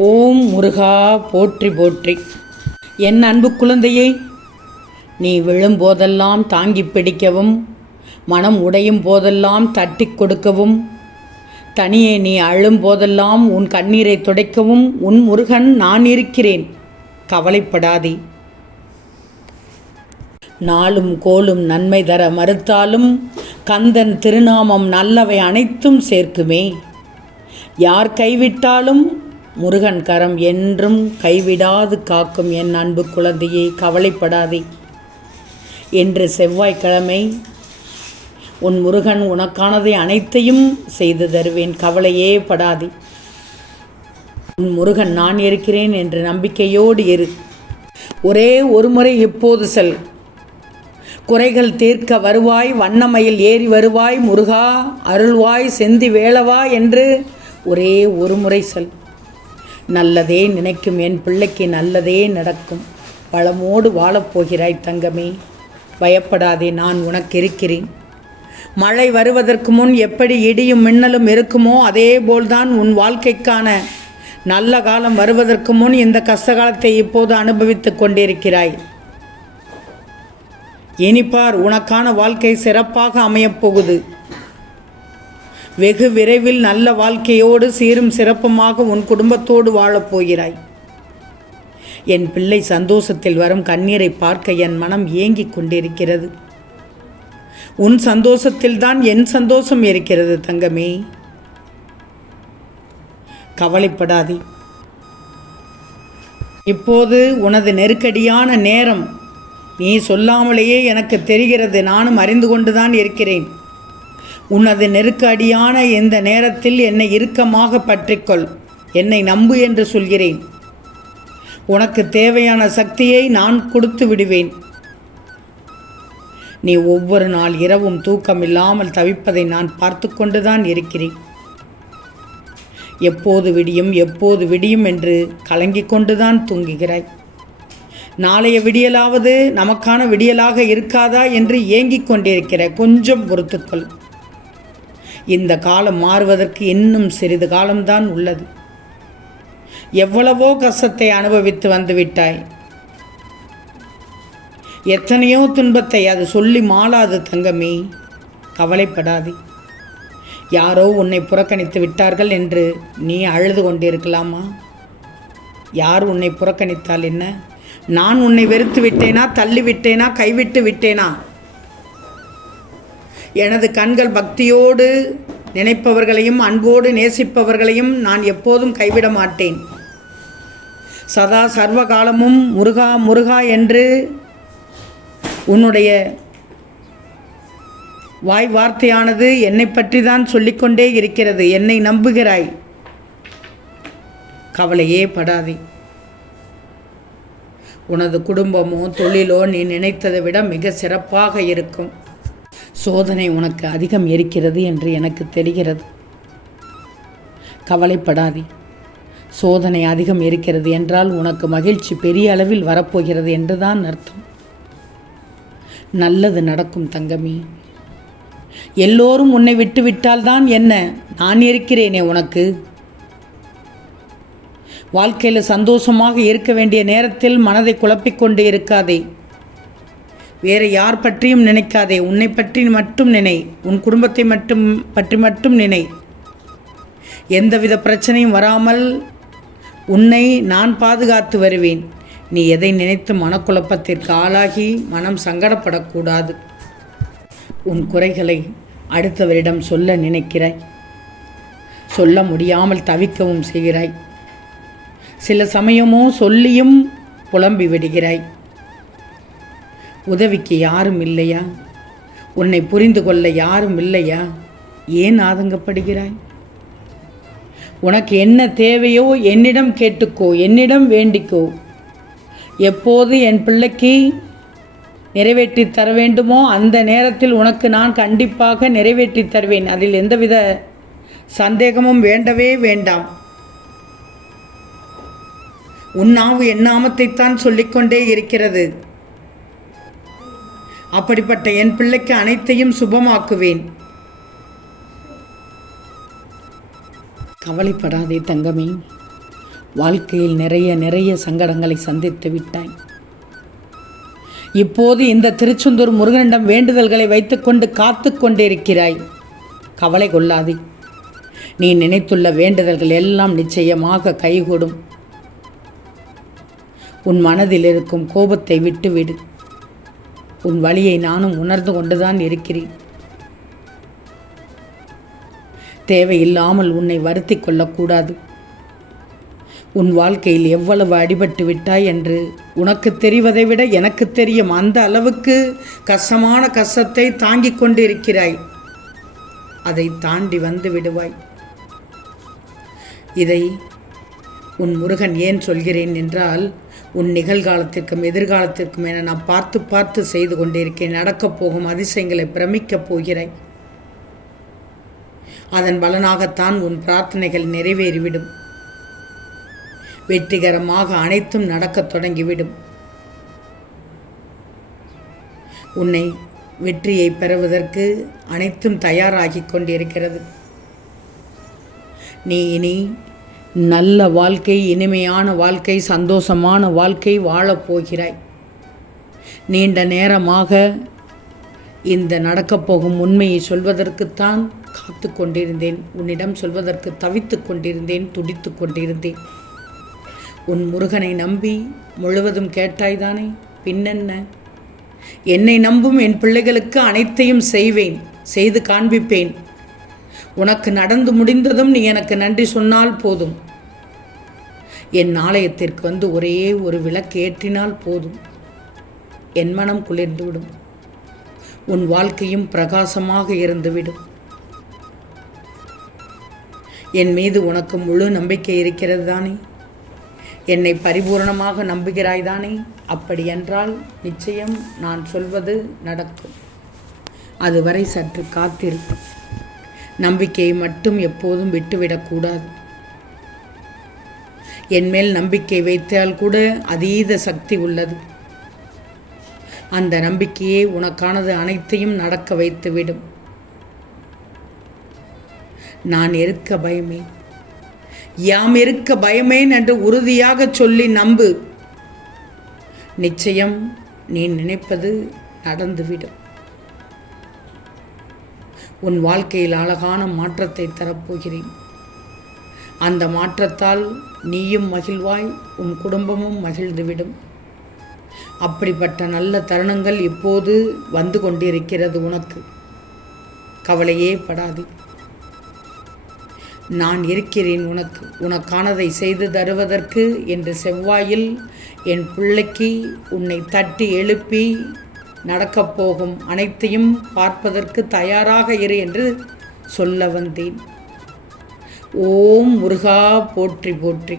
ஓம் முருகா போற்றி போற்றி. என் அன்பு குழந்தையை, நீ விழும்போதெல்லாம் தாங்கி பிடிக்கவும், மனம் உடையும் போதெல்லாம் தட்டி கொடுக்கவும், தனியே நீ அழும் போதெல்லாம் உன் கண்ணீரை துடைக்கவும் உன் முருகன் நான் இருக்கிறேன். கவலைப்படாதே. நாளும் கோலும் நன்மை தர மறுத்தாலும் கந்தன் திருநாமம் நல்லவை அனைத்தும் சேர்க்குமே. யார் கைவிட்டாலும் முருகன் கரம் என்றும் கைவிடாது காக்கும். என் அன்பு குழந்தையை, கவலைப்படாதே. இன்று செவ்வாய்க்கிழமை. உன் முருகன் உனக்கானதை அனைத்தையும் செய்து தருவேன். கவலையே படாதே. உன் முருகன் நான் இருக்கிறேன் என்று நம்பிக்கையோடு இரு. ஒரே ஒரு முறை இப்போது செல். குறைகள் தீர்க்க வருவாய், வண்ணமயில் ஏறி வருவாய், முருகா அருள்வாய், செந்தி வேளவா என்று ஒரே ஒரு முறை செல். நல்லதே நினைக்கும் என் பிள்ளைக்கு நல்லதே நடக்கும். வளமோடு வாழப்போகிறாய் தங்கமே. பயப்படாதே, நான் உனக்கு இருக்கிறேன். மழை வருவதற்கு முன் எப்படி இடியும் மின்னலும் இருக்குமோ அதே போல்தான் உன் வாழ்க்கைக்கான நல்ல காலம் வருவதற்கு முன் இந்த கஷ்டகாலத்தை இப்போது அனுபவித்துக் கொண்டிருக்கிறாய். இனிப்பார், உனக்கான வாழ்க்கை சிறப்பாக அமையப்போகுது. வெகு விரைவில் நல்ல வாழ்க்கையோடு சீரும் சிறப்புமாக உன் குடும்பத்தோடு வாழப்போகிறாய். என் பிள்ளை சந்தோஷத்தில் வரும் கண்ணீரை பார்க்க என் மனம் ஏங்கிக் கொண்டிருக்கிறது. உன் சந்தோஷத்தில்தான் என் சந்தோஷம் இருக்கிறது தங்கமே. கவலைப்படாதே. இப்போது உனது நெருக்கடியான நேரம். நீ சொல்லாமலேயே எனக்கு தெரிகிறது. நானும் அறிந்து கொண்டுதான் இருக்கிறேன். உனது நெருக்கடியான இந்த நேரத்தில் என்னை இறுக்கமாக பற்றிக்கொள். என்னை நம்பு என்று சொல்கிறேன். உனக்கு தேவையான சக்தியை நான் கொடுத்து விடுவேன். நீ ஒவ்வொரு நாள் இரவும் தூக்கம் இல்லாமல் தவிப்பதை நான் பார்த்து கொண்டுதான் இருக்கிறேன். எப்போது விடியும் எப்போது விடியும் என்று கலங்கிக் கொண்டுதான் தூங்குகிறாய். நாளைய விடியலாவது நமக்கான விடியலாக இருக்காதா என்று ஏங்கிக் கொண்டிருக்கிறாய். கொஞ்சம் பொறுத்துக்கொள். இந்த காலம் மாறுவதற்கு இன்னும் சிறிது காலம்தான் உள்ளது. எவ்வளவோ கஷ்டத்தை அனுபவித்து வந்துவிட்டாய். எத்தனையோ துன்பத்தை அது சொல்லி மாளாது தங்கமே. கவலைப்படாதே. யாரோ உன்னை புறக்கணித்து விட்டார்கள் என்று நீ அழுது கொண்டிருக்கலாமா? யார் உன்னை புறக்கணித்தால் என்ன? நான் உன்னை வெறுத்து விட்டேனா, தள்ளிவிட்டேனா, கைவிட்டு விட்டேனா? எனது கண்கள் பக்தியோடு நினைப்பவர்களையும் அன்போடு நேசிப்பவர்களையும் நான் எப்போதும் கைவிட மாட்டேன். சதா சர்வ காலமும் முருகா முருகா என்று உன்னுடைய வாய் வார்த்தையானது என்னை பற்றி தான் சொல்லிக்கொண்டே இருக்கிறது. என்னை நம்புகிறாய். கவலையே படாதே. உனது குடும்பமோ தொழிலோ நீ நினைத்ததை விட மிக சிறப்பாக இருக்கும். சோதனை உனக்கு அதிகம் இருக்கிறது என்று எனக்கு தெரிகிறது. கவலைப்படாதே. சோதனை அதிகம் இருக்கிறது என்றால் உனக்கு மகிழ்ச்சி பெரிய அளவில் வரப்போகிறது என்றுதான் அர்த்தம். நல்லது நடக்கும் தங்கமே. எல்லோரும் உன்னை விட்டுவிட்டால் தான் என்ன, நான் இருக்கிறேனே உனக்கு. வாழ்க்கையில் சந்தோஷமாக இருக்க வேண்டிய நேரத்தில் மனதை குழப்பிக்கொண்டு இருக்காதே. வேறு யார் பற்றியும் நினைக்காதே. உன்னை பற்றி மட்டும் நினை. உன் குடும்பத்தை பற்றி மட்டும் நினை. எந்தவித பிரச்சனையும் வராமல் உன்னை நான் பாதுகாத்து வருவேன். நீ எதை நினைத்து மனக்குழப்பத்திற்கு ஆளாகி மனம் சங்கடப்படக்கூடாது. உன் குறைகளை அடுத்தவரிடம் சொல்ல நினைக்கிறாய். சொல்ல முடியாமல் தவிக்கவும் செய்கிறாய். சில சமயமோ சொல்லியும் புலம்பி விடுகிறாய். உதவிக்கு யாரும் இல்லையா? உன்னை புரிந்து கொள்ள யாரும் இல்லையா? ஏன் ஆதங்கப்படுகிறாய்? உனக்கு என்ன தேவையோ என்னிடம் கேட்டுக்கோ, என்னிடம் வேண்டிக்கோ. எப்போது என் பிள்ளைக்கு நிறைவேற்றி தர வேண்டுமோ அந்த நேரத்தில் உனக்கு நான் கண்டிப்பாக நிறைவேற்றி தருவேன். அதில் எந்தவித சந்தேகமும் வேண்டவே வேண்டாம். உன் நாவு என் நாமத்தைத்தான் சொல்லிக்கொண்டே இருக்கிறது. அப்படிப்பட்ட என் பிள்ளைக்கு அனைத்தையும் சுபமாக்குவேன். கவலைப்படாதே தங்கமே. வாழ்க்கையில் நிறைய சங்கடங்களை சந்தித்து விட்டாய். இப்போது இந்த திருச்செந்தூர் முருகனிடம் வேண்டுதல்களை வைத்துக்கொண்டு காத்து கொண்டிருக்கிறாய். கவலை கொள்ளாதே. நீ நினைத்துள்ள வேண்டுதல்கள் எல்லாம் நிச்சயமாக கைகூடும். உன் மனதில் இருக்கும் கோபத்தை விட்டுவிடு. உன் வலியை நானும் உணர்ந்து கொண்டுதான் இருக்கிறேன். தேவையில்லாமல் உன்னை வருத்தி கொள்ளக்கூடாது. உன் வாழ்க்கையில் எவ்வளவு அடிபட்டு விட்டாய் என்று உனக்கு தெரிவதை விட எனக்கு தெரியும். அந்த அளவுக்கு கஷ்டமான கஷ்டத்தை தாங்கிக் கொண்டிருக்கிறாய். அதை தாண்டி வந்து விடுவாய். இதை உன் முருகன் ஏன் சொல்கிறேன் என்றால், உன் நிகழ்காலத்திற்கும் எதிர்காலத்திற்கும் என நான் பார்த்து செய்து கொண்டிருக்கேன். நடக்கப் போகும் அதிசயங்களை பிரமிக்கப் போகிறாய். அதன் பலனாகத்தான் உன் பிரார்த்தனைகள் நிறைவேறிவிடும். வெற்றிகரமாக அனைத்தும் நடக்கத் தொடங்கிவிடும். உன்னை வெற்றியை பெறுவதற்கு அனைத்தும் தயாராகி கொண்டிருக்கிறது. நீ இனி நல்ல வாழ்க்கை, இனிமையான வாழ்க்கை, சந்தோஷமான வாழ்க்கை வாழப்போகிறாய். நீண்ட நேரமாக இந்த நடக்கப்போகும் உண்மையை சொல்வதற்குத்தான் காத்து கொண்டிருந்தேன். உன்னிடம் சொல்வதற்கு தவித்து கொண்டிருந்தேன், துடித்து கொண்டிருந்தேன். உன் முருகனை நம்பி முழுவதும் கேட்டாய்தானே? பின்னென்ன? என்னை நம்பும் என் பிள்ளைகளுக்கு அனைத்தையும் செய்வேன், செய்து காண்பிப்பேன். உனக்கு நடந்து முடிந்ததும் நீ எனக்கு நன்றி சொன்னால் போதும். என் ஆலயத்திற்கு வந்து ஒரே ஒரு விளக்கு ஏற்றினால் போதும். என் மனம் குளிர்ந்துவிடும். உன் வாழ்க்கையும் பிரகாசமாக இருந்துவிடும். என் மீது உனக்கு முழு நம்பிக்கை இருக்கிறது தானே? என்னை பரிபூர்ணமாக நம்புகிறாய்தானே? அப்படியென்றால் நிச்சயம் நான் சொல்வது நடக்கும். அதுவரை சற்று காத்திருக்கும். நம்பிக்கையை மட்டும் எப்போதும் விட்டுவிடக்கூடாது. என்மேல் நம்பிக்கை வைத்தால் கூட அதீத சக்தி உள்ளது. அந்த நம்பிக்கையே உனக்கானது அனைத்தையும் நடக்க வைத்துவிடும். நான் இருக்க பயமே, யாம் இருக்க பயமேன் என்று உறுதியாக சொல்லி நம்பு. நிச்சயம் நீ நினைப்பது நடந்துவிடும். உன் வாழ்க்கையில் அழகான மாற்றத்தை தரப்போகிறேன். அந்த மாற்றத்தால் நீயும் மகிழ்வாய், உன் குடும்பமும் மகிழ்ந்துவிடும். அப்படிப்பட்ட நல்ல தருணங்கள் இப்போது வந்து கொண்டிருக்கிறது உனக்கு. கவலையே படாதே. நான் இருக்கிறேன் உனக்கு. உனக்கானதை செய்து தருவதற்கு என்று செவ்வாயில் என் பிள்ளைக்கு உன்னை தட்டி எழுப்பி நடக்கப் போகும் அனைத்தையும் பார்ப்பதற்கு தயாராக இரு என்று சொல்ல வந்தேன். ஓம் முருகா போற்றி போற்றி.